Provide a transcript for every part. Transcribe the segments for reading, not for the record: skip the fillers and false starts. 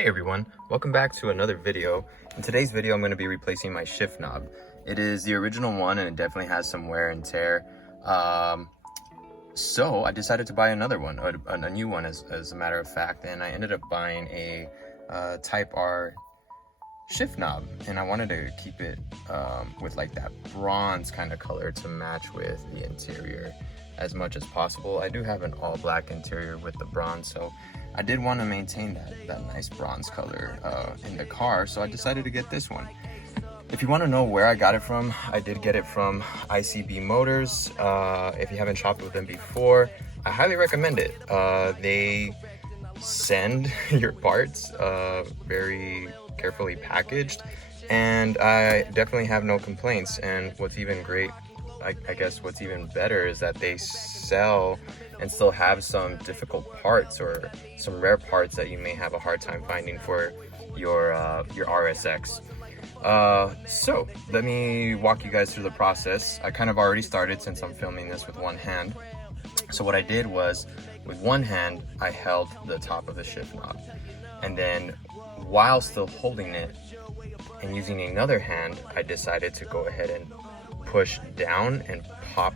Hey everyone, welcome back to another video. In today's video, I'm going to be replacing my shift knob. It is the original one and it definitely has some wear and tear. So I decided to buy another one, a new one as a matter of fact, and I ended up buying a Type R shift knob, and I wanted to keep it with like that bronze kind of color to match with the interior as much as possible. I do have an all black interior with the bronze, so I did want to maintain that nice bronze color in the car, so I decided to get this one. If you want to know where I got it from, I did get it from ICB Motors. If you haven't shopped with them before, I highly recommend it. They send your parts very carefully packaged, and I definitely have no complaints. And what's even great, I guess what's even better, is that they sell and still have some difficult parts or some rare parts that you may have a hard time finding for your RSX. So let me walk you guys through the process. I kind of already started since I'm filming this with one hand. So what I did was, with one hand, I held the top of the shift knob, and then while still holding it and using another hand, I decided to go ahead and push down and pop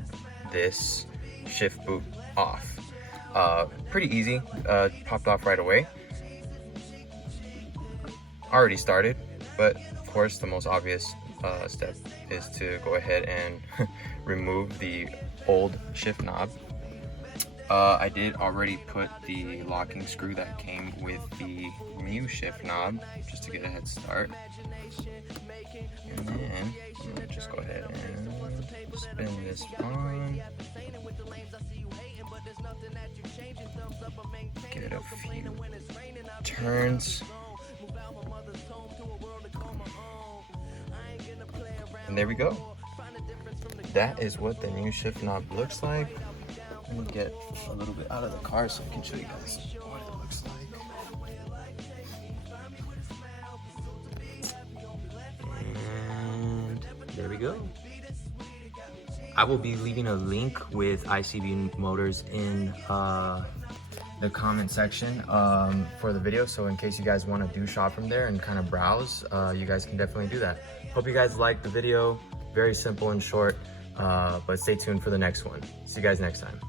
this shift boot off. Pretty easy, popped off right away. Already started, but of course the most obvious step is to go ahead and remove the old shift knob. I did already put the locking screw that came with the new shift knob just to get a head start. And then I'm gonna just go ahead and spin this on. Get a few turns. And there we go. That is what the new shift knob looks like. Let me get a little bit out of the car so I can show you guys what it looks like. And there we go. I will be leaving a link with ICB Motors in the comment section for the video, so in case you guys want to do shop from there and kind of browse, you guys can definitely do that. Hope you guys liked the video. Very simple and short, but stay tuned for the next one. See you guys next time.